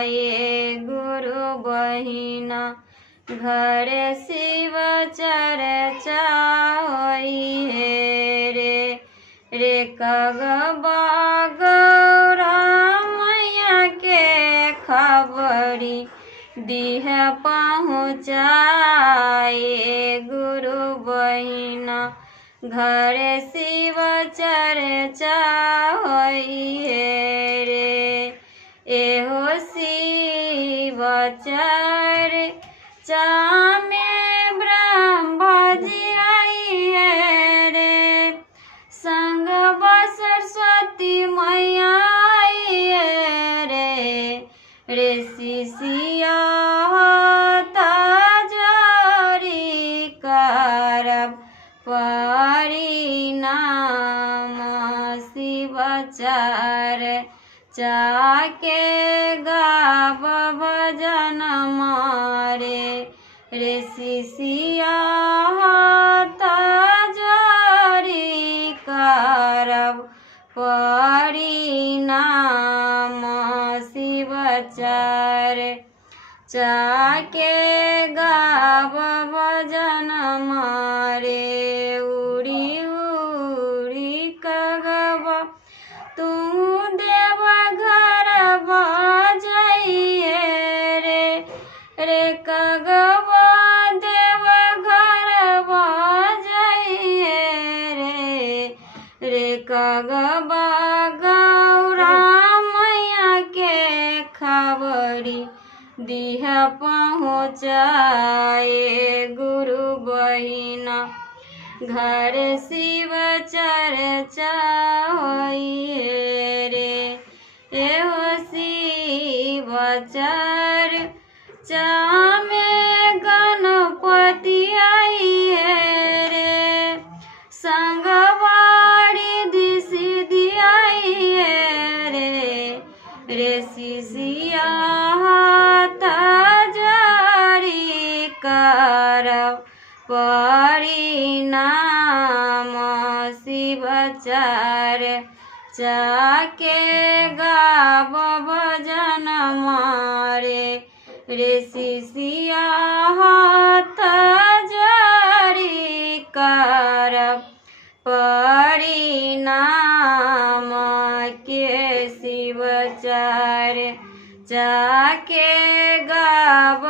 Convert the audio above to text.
ये गुरु बहिना घर शिव चर्चा होई है रे कगबा गौरा मैया के खबरी दीह पहुँचाए गुरु बहिना घर शिव चर्चा होई है रे एहो शिव चर्चा में ब्रह्मा जी आई है रे संग सरस्वती मैया आई है रे शिष्या जोरी करब परिणाम शिव चाके गाव भजन मारे रे शिष्या जोरी करब परिणाम शिव चाके गाव भजन मारे उड़ी उड़ी कगब तू देव घर बजाइए रे कगब देव घर बजाइए रे कगब गौरा मैया के खबरी दीह पहुँचाए गुरु बहिना घर शिव चर्चा होई है रे एहो शिव चर्चा में गणपति आई है रे संगवारी दिसी आई है रे शिष्या जोरी करब परिणाम शिव चाके गाव भजन मारे रे शिष्या जोरी करब परिणाम के शिव चाके गाव